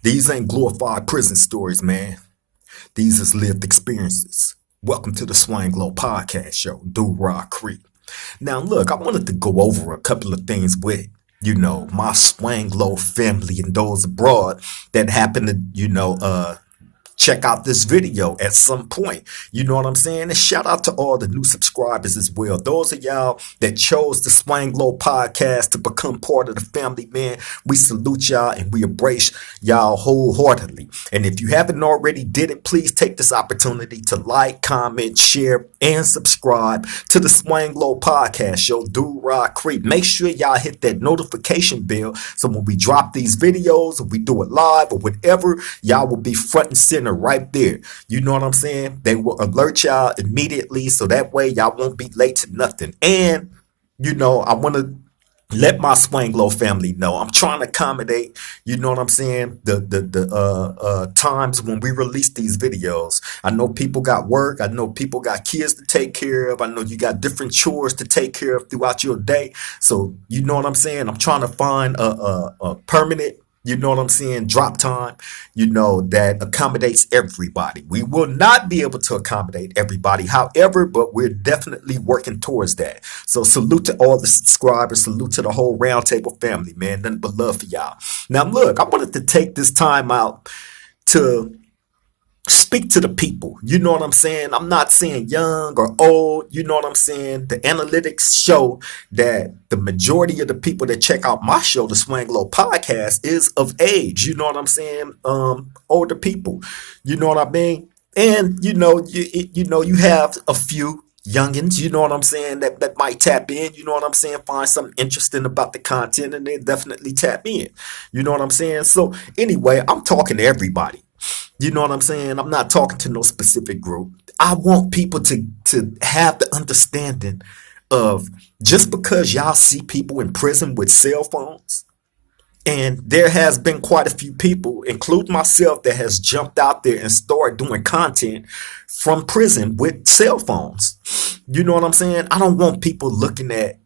These ain't glorified prison stories, man. These is lived experiences. Welcome to the Swang Low Podcast Show, Do Rock Creek. Now, look, I wanted to go over a couple of things with, my Swang Low family and those abroad that happen to, check out this video at some point. You know what I'm saying? And shout out to all the new subscribers as well. Those of y'all that chose the Swang Low podcast to become part of the family, man, we salute y'all and we embrace y'all wholeheartedly. And if you haven't already did it, please take this opportunity to like, comment, share, and subscribe to the Swang Low podcast show, Do Rock Creep. Make sure y'all hit that notification bell so when we drop these videos, or we do it live or whatever, y'all will be front and center right there. You know what I'm saying? They will alert y'all immediately so that way y'all won't be late to nothing. And, I want to let my Swang Low family know I'm trying to accommodate, you know what I'm saying, the times when we release these videos. I know people got work. I know people got kids to take care of. I know you got different chores to take care of throughout your day. So you know what I'm saying? I'm trying to find a permanent, you know what I'm saying, drop time, that accommodates everybody. We will not be able to accommodate everybody, however, but we're definitely working towards that. So salute to all the subscribers, salute to the whole Roundtable family, man. Nothing but love for y'all. Now, look, I wanted to take this time out to speak to the people. You know what I'm saying? I'm not saying young or old. You know what I'm saying? The analytics show that the majority of the people that check out my show, the Swang Low podcast, is of age. You know what I'm saying? Older people. You know what I mean? And you have a few youngins, you know what I'm saying, that might tap in, you know what I'm saying, find something interesting about the content and they definitely tap in. You know what I'm saying? So anyway, I'm talking to everybody. You know what I'm saying? I'm not talking to no specific group. I want people to have the understanding of just because y'all see people in prison with cell phones, and there has been quite a few people, including myself, that has jumped out there and started doing content from prison with cell phones. You know what I'm saying? I don't want people looking at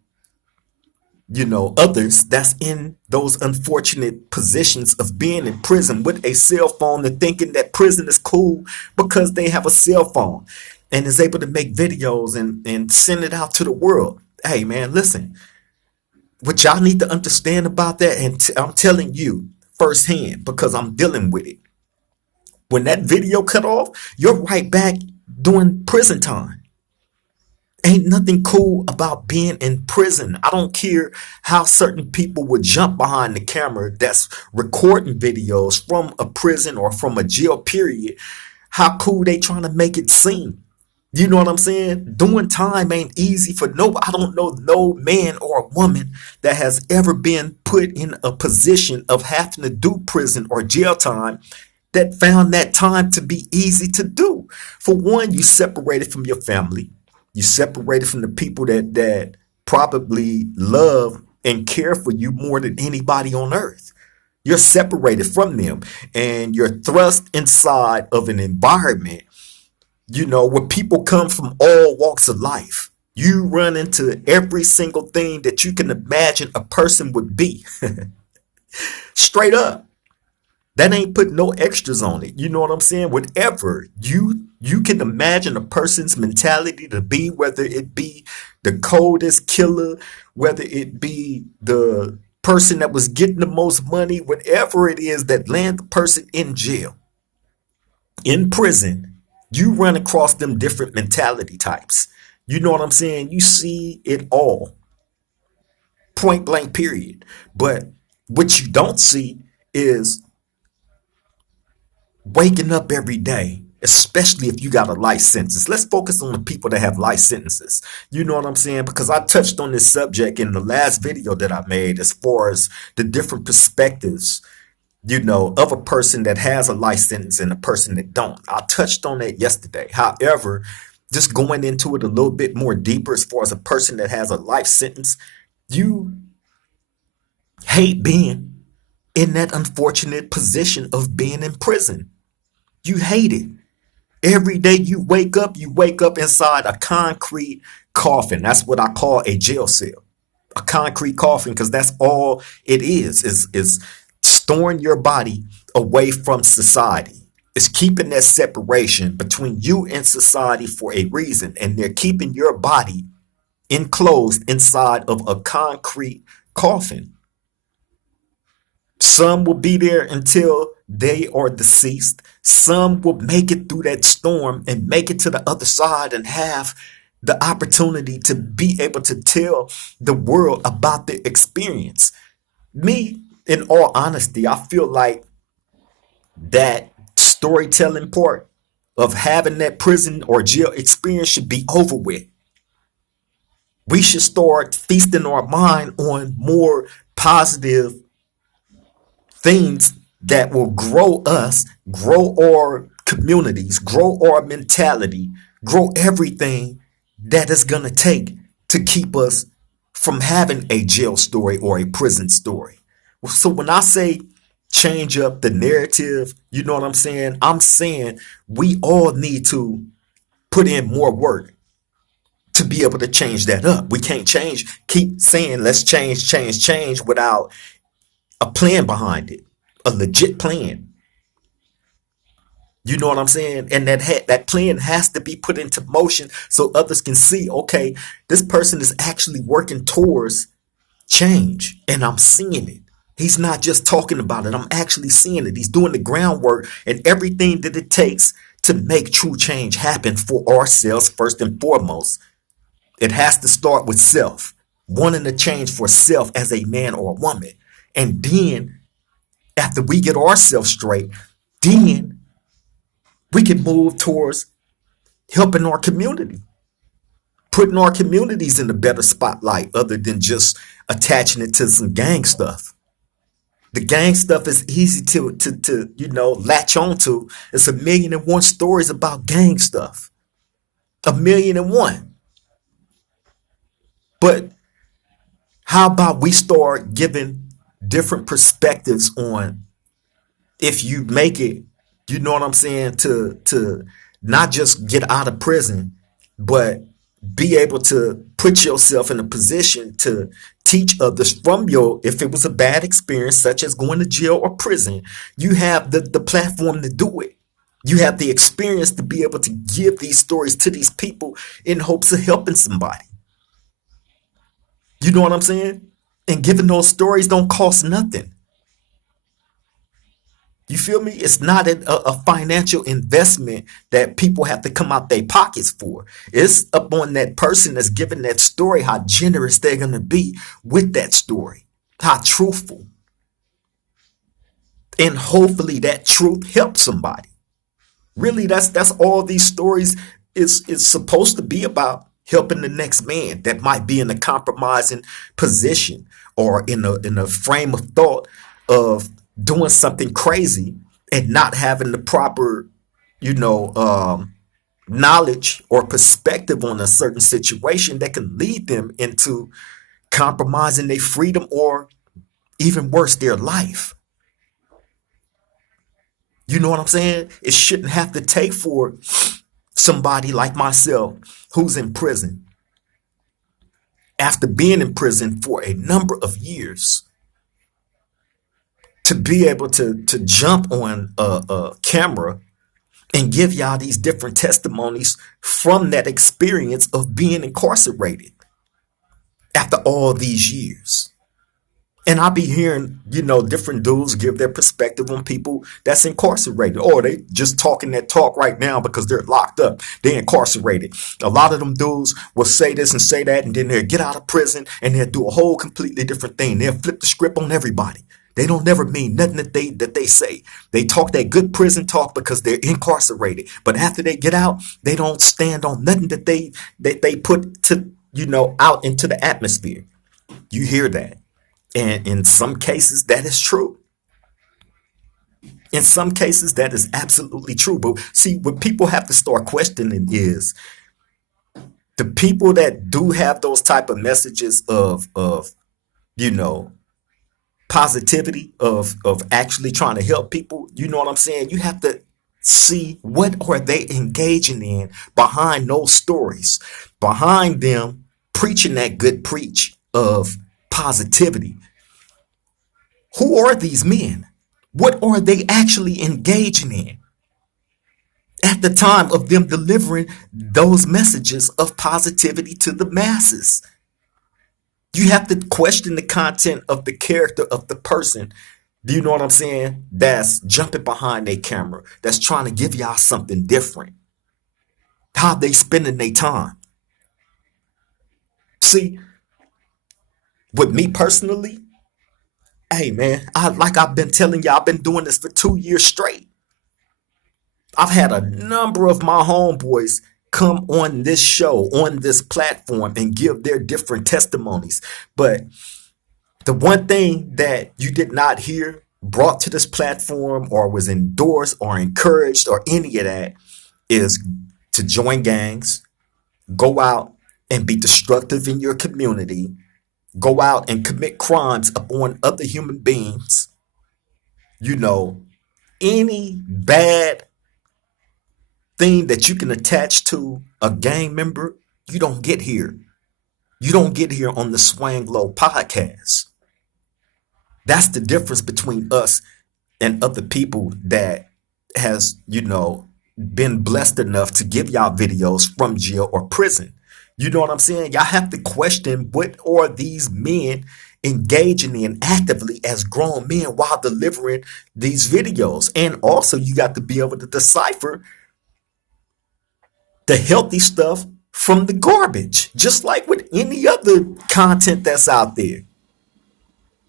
others that's in those unfortunate positions of being in prison with a cell phone and thinking that prison is cool because they have a cell phone and is able to make videos and send it out to the world. Hey, man, listen, what y'all need to understand about that, and I'm telling you firsthand because I'm dealing with it. When that video cut off, you're right back doing prison time. Ain't nothing cool about being in prison. I don't care how certain people would jump behind the camera that's recording videos from a prison or from a jail period. How cool they trying to make it seem. You know what I'm saying? Doing time ain't easy for nobody. I don't know no man or woman that has ever been put in a position of having to do prison or jail time that found that time to be easy to do. For one, you separated from your family. You separated from the people that probably love and care for you more than anybody on earth. You're separated from them and you're thrust inside of an environment, where people come from all walks of life. You run into every single thing that you can imagine a person would be. Straight up. That ain't put no extras on it. You know what I'm saying? Whatever you can imagine a person's mentality to be, whether it be the coldest killer, whether it be the person that was getting the most money, whatever it is that land the person in jail, in prison, you run across them different mentality types. You know what I'm saying? You see it all. Point blank period. But what you don't see is waking up every day, especially if you got a life sentence. Let's focus on the people that have life sentences. You know what I'm saying? Because I touched on this subject in the last video that I made as far as the different perspectives, of a person that has a life sentence and a person that don't. I touched on that yesterday. However, just going into it a little bit more deeper as far as a person that has a life sentence, you hate being in that unfortunate position of being in prison. You hate it. Every day you wake up inside a concrete coffin. That's what I call a jail cell. A concrete coffin, because that's all it is storing your body away from society. It's keeping that separation between you and society for a reason. And they're keeping your body enclosed inside of a concrete coffin. Some will be there until they are deceased. Some will make it through that storm and make it to the other side and have the opportunity to be able to tell the world about their experience. Me, in all honesty, I feel like that storytelling part of having that prison or jail experience should be over with. We should start feasting our mind on more positive things that will grow us, grow our communities, grow our mentality, grow everything that is going to take to keep us from having a jail story or a prison story. So when I say change up the narrative, you know what I'm saying? I'm saying we all need to put in more work to be able to change that up. We can't keep saying let's change without a plan behind it, a legit plan. You know what I'm saying? And that plan has to be put into motion so others can see, okay, this person is actually working towards change, and I'm seeing it. He's not just talking about it. I'm actually seeing it. He's doing the groundwork and everything that it takes to make true change happen for ourselves first and foremost. It has to start with self, wanting to change for self as a man or a woman. And then after we get ourselves straight, then we can move towards helping our community, putting our communities in a better spotlight other than just attaching it to some gang stuff. The gang stuff is easy to latch onto. It's 1,000,001 stories about gang stuff. 1,000,001. But how about we start giving different perspectives on if you make it, you know what I'm saying, to not just get out of prison, but be able to put yourself in a position to teach others from if it was a bad experience, such as going to jail or prison, you have the platform to do it. You have the experience to be able to give these stories to these people in hopes of helping somebody. You know what I'm saying? And giving those stories don't cost nothing. You feel me? It's not a financial investment that people have to come out their pockets for. It's up on that person that's giving that story, how generous they're going to be with that story, how truthful. And hopefully that truth helps somebody. Really, that's all these stories is supposed to be about, helping the next man that might be in a compromising position or in a frame of thought of doing something crazy and not having the proper, knowledge or perspective on a certain situation that can lead them into compromising their freedom or even worse, their life. You know what I'm saying? It shouldn't have to take for somebody like myself who's in prison after being in prison for a number of years to be able to jump on a camera and give y'all these different testimonies from that experience of being incarcerated after all these years. And I be hearing, different dudes give their perspective on people that's incarcerated. Or they just talking that talk right now because they're locked up. They're incarcerated. A lot of them dudes will say this and say that, and then they'll get out of prison and they'll do a whole completely different thing. They'll flip the script on everybody. They don't never mean nothing that they say. They talk that good prison talk because they're incarcerated. But after they get out, they don't stand on nothing that they put to, out into the atmosphere. You hear that. And in some cases, that is true. In some cases, that is absolutely true. But see, what people have to start questioning is the people that do have those type of messages of positivity, of actually trying to help people. You know what I'm saying? You have to see what are they engaging in behind those stories, behind them preaching that good preach of positivity. Who are these men? What are they actually engaging in at the time of them delivering those messages of positivity to the masses? You have to question the content of the character of the person. Do you know what I'm saying? That's jumping behind their camera, that's trying to give y'all something different. How they spending their time. See, with me personally, hey man, I've been telling y'all, I've been doing this for 2 years straight. I've had a number of my homeboys come on this show, on this platform, and give their different testimonies. But the one thing that you did not hear brought to this platform or was endorsed or encouraged or any of that is to join gangs, go out and be destructive in your community, go out and commit crimes upon other human beings, you know, any bad thing that you can attach to a gang member, you don't get here. You don't get here on the Swang Low podcast. That's the difference between us and other people that has, been blessed enough to give y'all videos from jail or prison. You know what I'm saying? Y'all have to question, what are these men engaging in actively as grown men while delivering these videos? And also you got to be able to decipher the healthy stuff from the garbage, just like with any other content that's out there.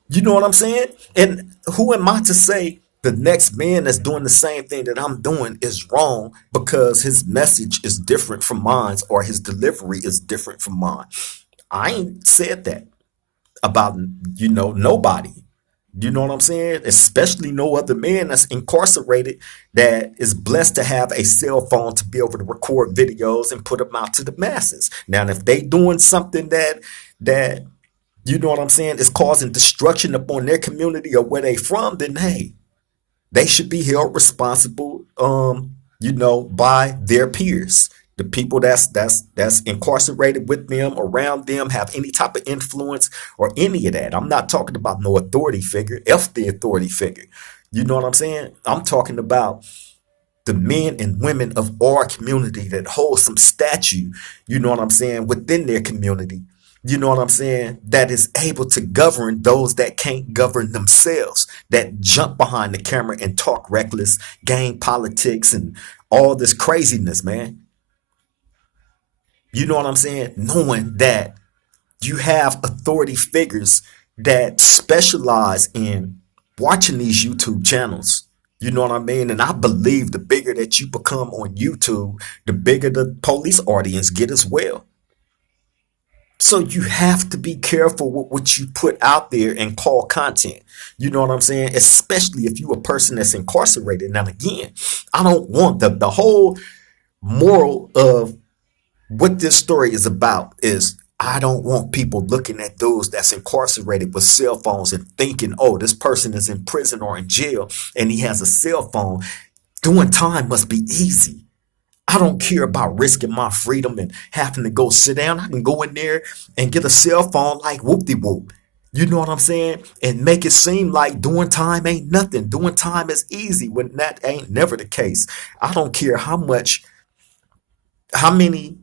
You know what I'm saying? And who am I to say the next man that's doing the same thing that I'm doing is wrong because his message is different from mine or his delivery is different from mine? I ain't said that about, nobody. You know what I'm saying? Especially no other man that's incarcerated that is blessed to have a cell phone to be able to record videos and put them out to the masses. Now, if they doing something that you know what I'm saying, is causing destruction upon their community or where they from, then hey, they should be held responsible, by their peers. The people that's incarcerated with them, around them, have any type of influence or any of that. I'm not talking about no authority figure. F the authority figure. You know what I'm saying? I'm talking about the men and women of our community that hold some statue, you know what I'm saying, within their community. You know what I'm saying? That is able to govern those that can't govern themselves, that jump behind the camera and talk reckless, gang politics, and all this craziness, man. You know what I'm saying? Knowing that you have authority figures that specialize in watching these YouTube channels. You know what I mean? And I believe the bigger that you become on YouTube, the bigger the police audience get as well. So you have to be careful with what you put out there and call content. You know what I'm saying? Especially if you're a person that's incarcerated. Now, again, I don't want the whole moral of what this story is about is I don't want people looking at those that's incarcerated with cell phones and thinking, oh, this person is in prison or in jail and he has a cell phone. Doing time must be easy. I don't care about risking my freedom and having to go sit down. I can go in there and get a cell phone like whoop-de-whoop. You know what I'm saying? And make it seem like doing time ain't nothing. Doing time is easy when that ain't never the case. I don't care how many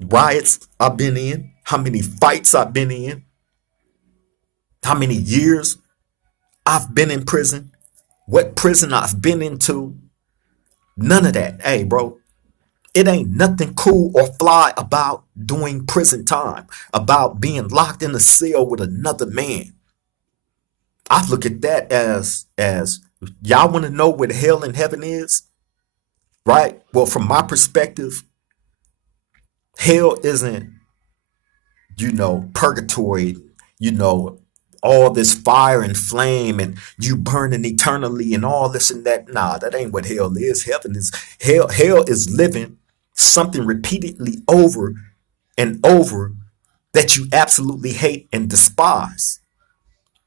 riots I've been in, how many fights I've been in, how many years I've been in prison, what prison I've been into. None of that. Hey, bro, it ain't nothing cool or fly about doing prison time, about being locked in a cell with another man. I look at that as y'all want to know what hell and heaven is, right? Well, from my perspective, hell isn't, purgatory, you know, all this fire and flame and you burning eternally and all this and that. Nah, that ain't what hell is. Heaven is hell. Hell is living something repeatedly over and over that you absolutely hate and despise.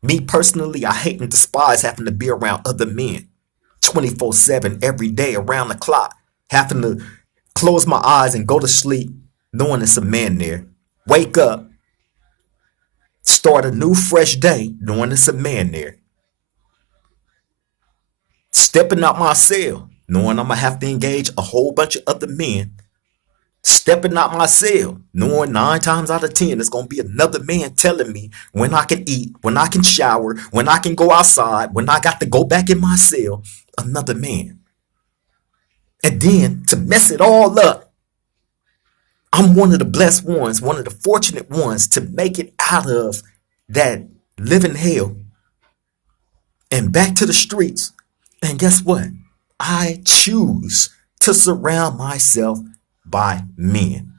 Me personally, I hate and despise having to be around other men 24/7 every day around the clock, having to close my eyes and go to sleep knowing it's a man there. Wake up, start a new fresh day knowing it's a man there. Stepping out my cell, knowing I'm gonna have to engage a whole bunch of other men. Stepping out my cell, knowing 9 times out of 10 it's gonna be another man telling me when I can eat, when I can shower, when I can go outside, when I got to go back in my cell. Another man. And then to mess it all up, I'm one of the blessed ones, one of the fortunate ones to make it out of that living hell and back to the streets. And guess what? I choose to surround myself by men.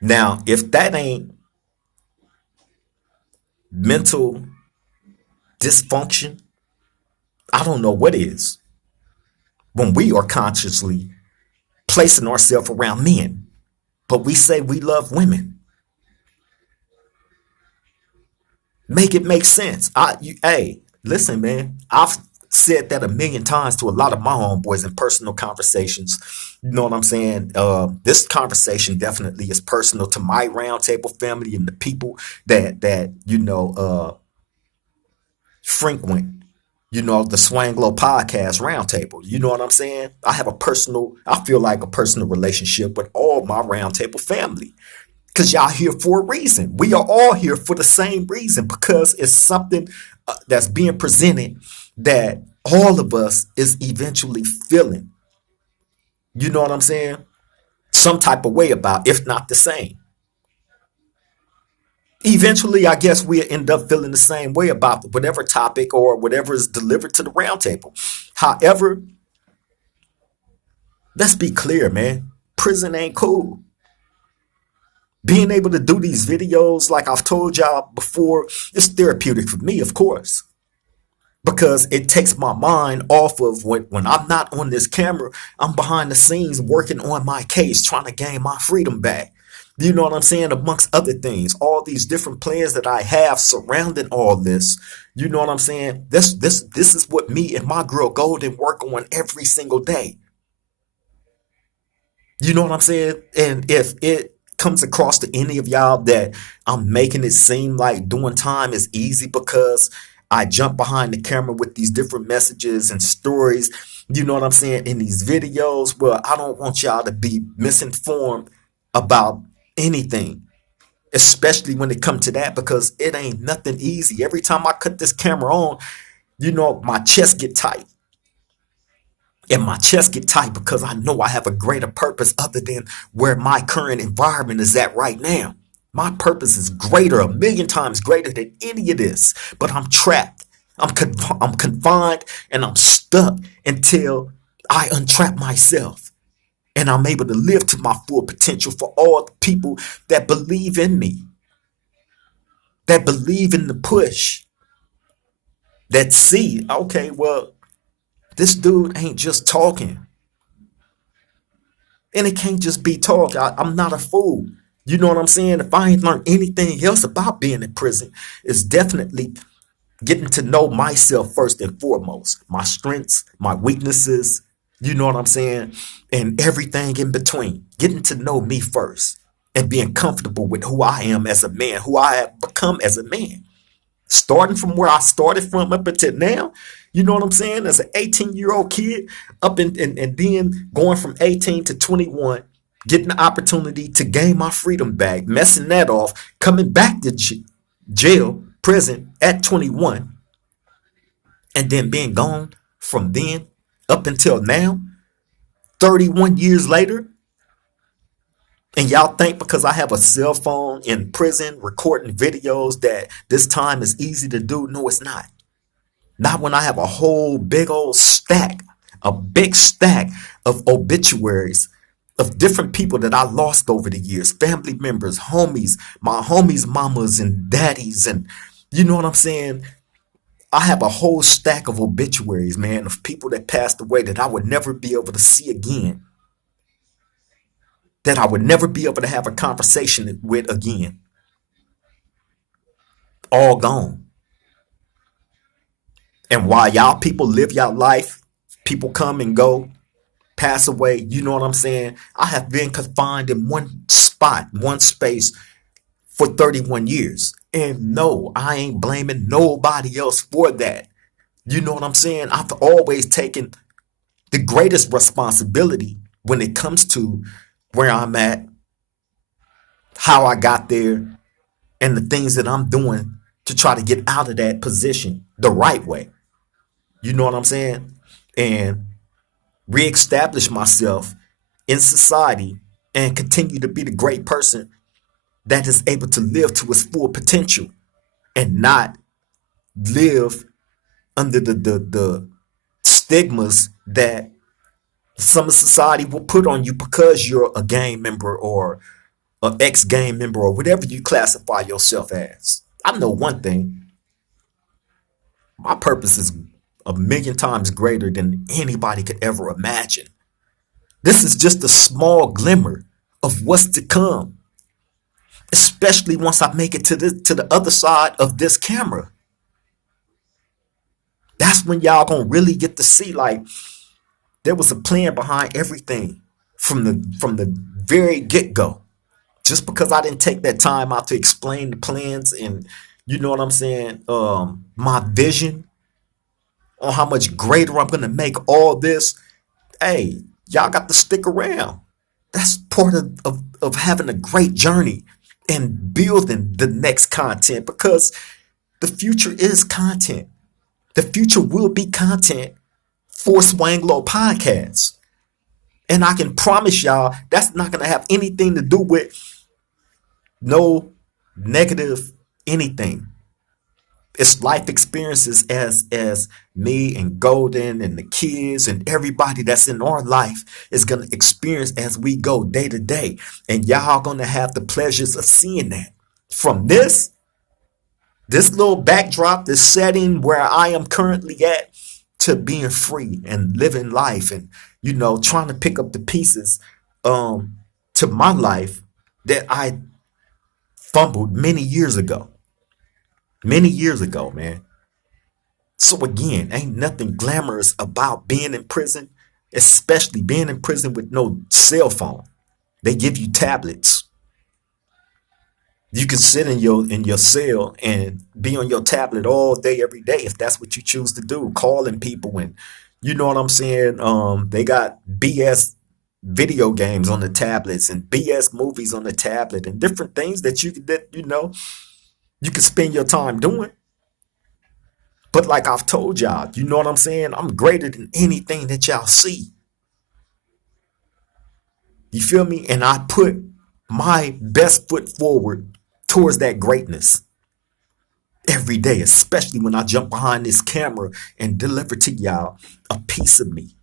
Now, if that ain't mental dysfunction, I don't know what is. When we are consciously placing ourselves around men, but we say we love women. Make it make sense. Hey, listen, man. I've said that a million times to a lot of my homeboys in personal conversations. You know what I'm saying? This conversation definitely is personal to my roundtable family and the people that frequent, the Swang Low podcast roundtable. You know what I'm saying? I feel like a personal relationship with all my roundtable family. Because y'all here for a reason. We are all here for the same reason, because it's something that's being presented that all of us is eventually feeling. You know what I'm saying? Some type of way about, if not the same. Eventually, I guess we'll end up feeling the same way about whatever topic or whatever is delivered to the roundtable. However, let's be clear, man. Prison ain't cool. Being able to do these videos, like I've told y'all before, is therapeutic for me, of course, because it takes my mind off of when I'm not on this camera. I'm behind the scenes working on my case, trying to gain my freedom back. You know what I'm saying? Amongst other things, all these different plans that I have surrounding all this. You know what I'm saying? This is what me and my girl Golden work on every single day. You know what I'm saying? And if it comes across to any of y'all that I'm making it seem like doing time is easy because I jump behind the camera with these different messages and stories, you know what I'm saying, in these videos, well, I don't want y'all to be misinformed about anything, especially when it comes to that, because it ain't nothing easy. Every time I cut this camera on, my chest get tight. And my chest get tight because I know I have a greater purpose other than where my current environment is at right now. My purpose is greater, a million times greater than any of this. But I'm trapped. I'm confined and I'm stuck until I untrap myself. And I'm able to live to my full potential for all the people that believe in me, that believe in the push, that see, okay, well, this dude ain't just talking. And it can't just be talk. I'm not a fool. You know what I'm saying? If I ain't learned anything else about being in prison, it's definitely getting to know myself first and foremost. My strengths, my weaknesses, you know what I'm saying? And everything in between. Getting to know me first and being comfortable with who I am as a man, who I have become as a man. Starting from where I started from up until now, you know what I'm saying? As an 18-year-old kid, and then going from 18 to 21, getting the opportunity to gain my freedom back, messing that off, coming back to jail, prison at 21, and then being gone from then up until now, 31 years later. And y'all think because I have a cell phone in prison recording videos that this time is easy to do? No, it's not. Not when I have a whole big old stack, a big stack of obituaries of different people that I lost over the years, family members, homies, my homies' mamas and daddies. And you know what I'm saying? I have a whole stack of obituaries, man, of people that passed away that I would never be able to see again, that I would never be able to have a conversation with again. All gone. And while y'all people live y'all life, people come and go, pass away, you know what I'm saying? I have been confined in one spot, one space for 31 years. And no, I ain't blaming nobody else for that. You know what I'm saying? I've always taken the greatest responsibility when it comes to where I'm at, how I got there, and the things that I'm doing to try to get out of that position the right way. You know what I'm saying? And reestablish myself in society and continue to be the great person that is able to live to its full potential and not live under the stigmas that some of society will put on you because you're a gang member or an ex gang member or whatever you classify yourself as. I know one thing: my purpose is a million times greater than anybody could ever imagine. This is just a small glimmer of what's to come, especially once I make it to the other side of this camera. That's when y'all gonna really get to see, like, there was a plan behind everything from the very get-go. Just because I didn't take that time out to explain the plans and, you know what I'm saying, my vision on how much greater I'm gonna make all this, hey, y'all got to stick around. That's part of having a great journey and building the next content, because the future is content. The future will be content for Swang Low Podcasts. And I can promise y'all that's not going to have anything to do with no negative anything. It's life experiences as me and Golden and the kids and everybody that's in our life is going to experience as we go day to day. And y'all going to have the pleasures of seeing that. From this little backdrop, this setting where I am currently at, to being free and living life and, you know, trying to pick up the pieces to my life that I fumbled many years ago. Many years ago, man. So again, ain't nothing glamorous about being in prison, especially being in prison with no cell phone. They give you tablets. You can sit in your cell and be on your tablet all day, every day, if that's what you choose to do, calling people. And you know what I'm saying? They got BS video games on the tablets and BS movies on the tablet and different things that you know you can spend your time doing. But like I've told y'all, you know what I'm saying? I'm greater than anything that y'all see. You feel me? And I put my best foot forward towards that greatness every day, especially when I jump behind this camera and deliver to y'all a piece of me.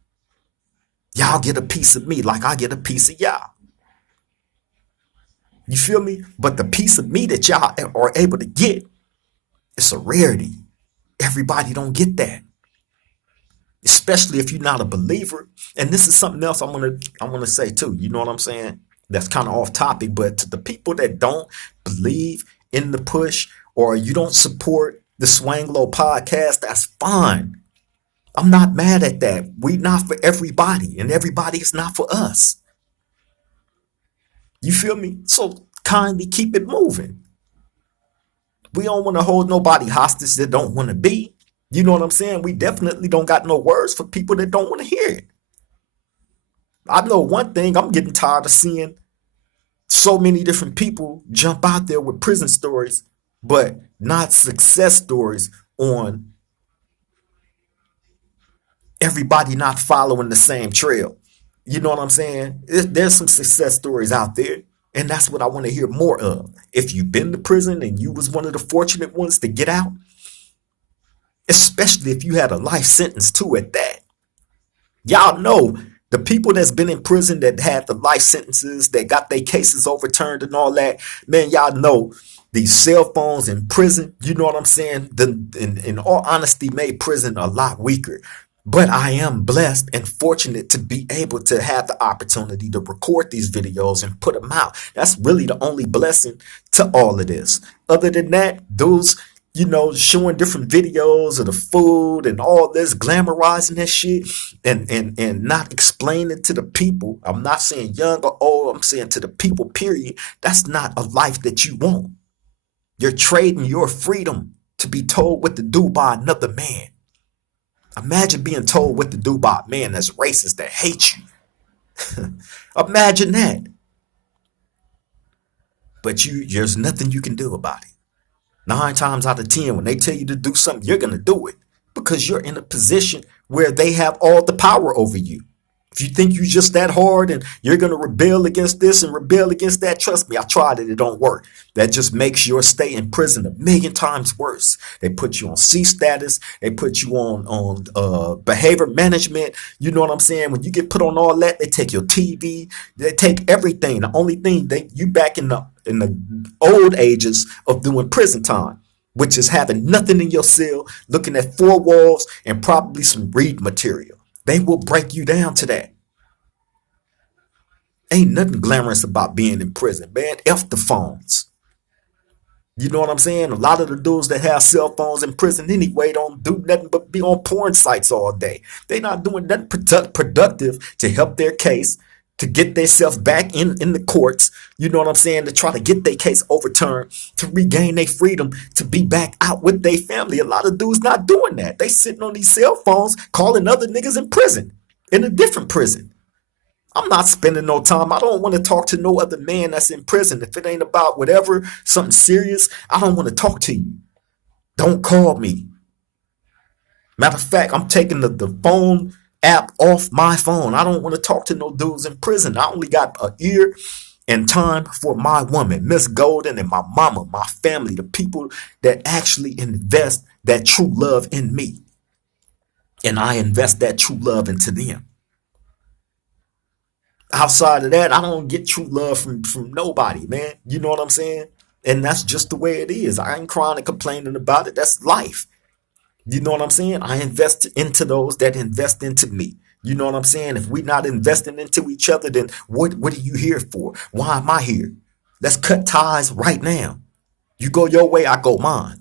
Y'all get a piece of me like I get a piece of y'all. You feel me? But the piece of me that y'all are able to get, it's a rarity. Everybody don't get that, especially if you're not a believer. And this is something else I want to say too. You know what I'm saying? That's kind of off topic, but to the people that don't believe in the push or you don't support the Swang Low podcast, that's fine. I'm not mad at that. We not for everybody, and everybody is not for us. You feel me? So kindly keep it moving. We don't want to hold nobody hostage that don't want to be. You know what I'm saying? We definitely don't got no words for people that don't want to hear it. I know one thing, I'm getting tired of seeing so many different people jump out there with prison stories, but not success stories on everybody not following the same trail. You know what I'm saying? There's some success stories out there, and that's what I want to hear more of. If you've been to prison and you was one of the fortunate ones to get out, especially if you had a life sentence too at that. Y'all know the people that's been in prison that had the life sentences, that got their cases overturned and all that, man, y'all know these cell phones in prison, you know what I'm saying? In all honesty, made prison a lot weaker. But I am blessed and fortunate to be able to have the opportunity to record these videos and put them out. That's really the only blessing to all of this. Other than that, those, you know, showing different videos of the food and all this, glamorizing that shit and not explaining to the people. I'm not saying young or old, I'm saying to the people, period. That's not a life that you want. You're trading your freedom to be told what to do by another man. Imagine being told what to do by a man that's racist that hates you. Imagine that. But there's nothing you can do about it. 9 times out of 10, when they tell you to do something, you're gonna do it because you're in a position where they have all the power over you. If you think you're just that hard and you're gonna rebel against this and rebel against that, trust me, I tried it. It don't work. That just makes your stay in prison a million times worse. They put you on C status. They put you on behavior management. You know what I'm saying? When you get put on all that, they take your TV. They take everything. The only thing you back in the old ages of doing prison time, which is having nothing in your cell, looking at four walls and probably some read material. They will break you down to that. Ain't nothing glamorous about being in prison, man. F the phones. You know what I'm saying? A lot of the dudes that have cell phones in prison anyway don't do nothing but be on porn sites all day. They not doing nothing productive to help their case, to get themselves back in the courts. You know what I'm saying? To try to get their case overturned, to regain their freedom, to be back out with their family. A lot of dudes not doing that. They sitting on these cell phones calling other niggas in prison, in a different prison. I'm not spending no time. I don't want to talk to no other man that's in prison. If it ain't about whatever, something serious, I don't want to talk to you. Don't call me. Matter of fact, I'm taking the phone app off my phone. I don't want to talk to no dudes in prison. I only got an ear and time for my woman, Miss Golden, and my mama, my family, the people that actually invest that true love in me. And I invest that true love into them. Outside of that, I don't get true love from nobody, man. You know what I'm saying? And that's just the way it is. I ain't crying and complaining about it. That's life. You know what I'm saying? I invest into those that invest into me. You know what I'm saying? If we're not investing into each other, then what are you here for? Why am I here? Let's cut ties right now. You go your way, I go mine.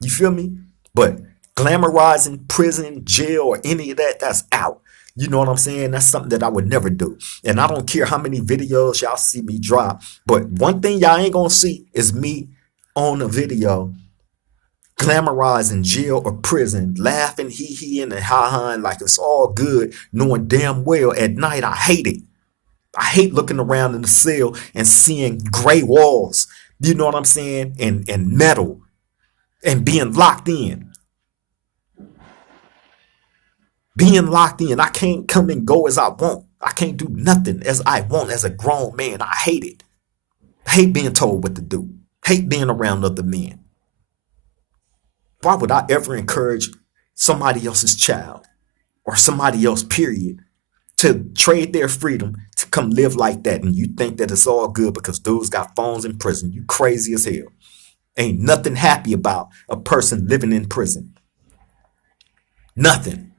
You feel me? But glamorizing prison, jail, or any of that, that's out. You know what I'm saying? That's something that I would never do. And I don't care how many videos y'all see me drop. But one thing y'all ain't gonna see is me on a video glamorizing jail or prison, laughing, hee-heeing and ha-haing like it's all good, knowing damn well at night I hate it. I hate looking around in the cell and seeing gray walls, you know what I'm saying, and metal, and being locked in. Being locked in, I can't come and go as I want. I can't do nothing as I want as a grown man. I hate it. I hate being told what to do. I hate being around other men. Why would I ever encourage somebody else's child or somebody else, period, to trade their freedom to come live like that? And you think that it's all good because dudes got phones in prison. You crazy as hell. Ain't nothing happy about a person living in prison. Nothing.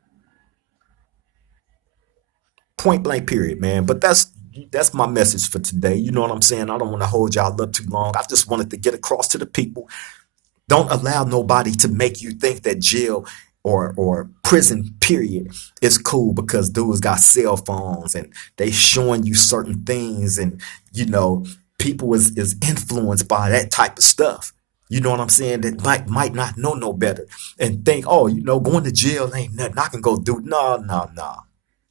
Point blank, period, man. But that's my message for today. You know what I'm saying? I don't want to hold y'all up too long. I just wanted to get across to the people. Don't allow nobody to make you think that jail or prison, period, is cool because dudes got cell phones and they showing you certain things, and you know people is influenced by that type of stuff. You know what I'm saying? That might not know no better and think, oh, going to jail ain't nothing. I can go do no.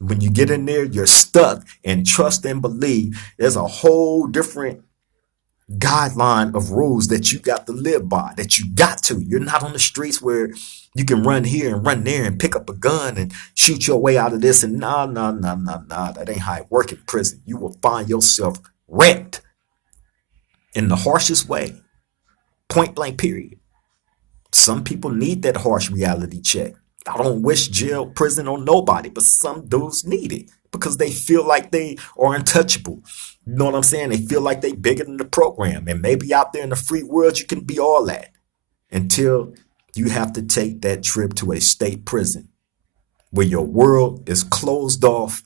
When you get in there, you're stuck, and trust and believe there's a whole different guideline of rules that you got to live by, that you got to. You're not on the streets where you can run here and run there and pick up a gun and shoot your way out of this. And nah. That ain't how it work in prison. You will find yourself wrecked in the harshest way. Point blank, period. Some people need that harsh reality check. I don't wish jail, prison on nobody, but some dudes need it because they feel like they are untouchable. You know what I'm saying? They feel like they bigger than the program. And maybe out there in the free world, you can be all that until you have to take that trip to a state prison where your world is closed off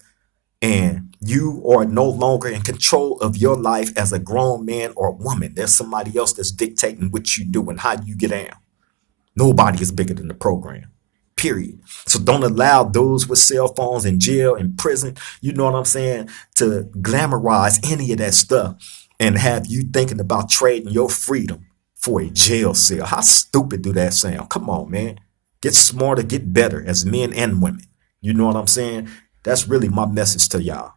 and you are no longer in control of your life as a grown man or woman. There's somebody else that's dictating what you do and how you get down. Nobody is bigger than the program. Period. So don't allow those with cell phones in jail and prison, you know what I'm saying, to glamorize any of that stuff and have you thinking about trading your freedom for a jail cell. How stupid do that sound? Come on, man. Get smarter, get better as men and women. You know what I'm saying? That's really my message to y'all.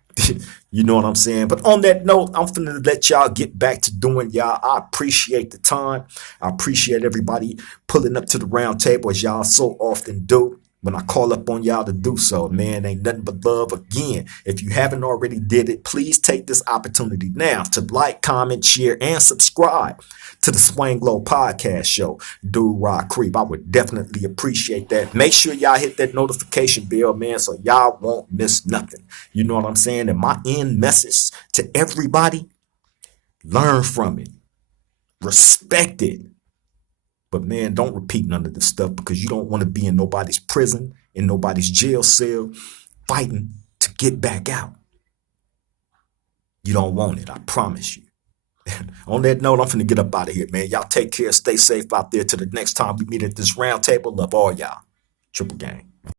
You know what I'm saying? But on that note, I'm finna let y'all get back to doing y'all. I appreciate the time. I appreciate everybody pulling up to the round table as y'all so often do. When I call up on y'all to do so, man, ain't nothing but love. Again, if you haven't already did it, please take this opportunity now to like, comment, share, and subscribe to the Swang Glow Podcast Show. Do Rock Creep. I would definitely appreciate that. Make sure y'all hit that notification bell, man, so y'all won't miss nothing. You know what I'm saying? And my end message to everybody, learn from it, respect it. But man, don't repeat none of this stuff because you don't want to be in nobody's prison, in nobody's jail cell, fighting to get back out. You don't want it, I promise you. On that note, I'm finna get up out of here, man. Y'all take care, stay safe out there. Till the next time we meet at this round table. Love all y'all. Triple gang.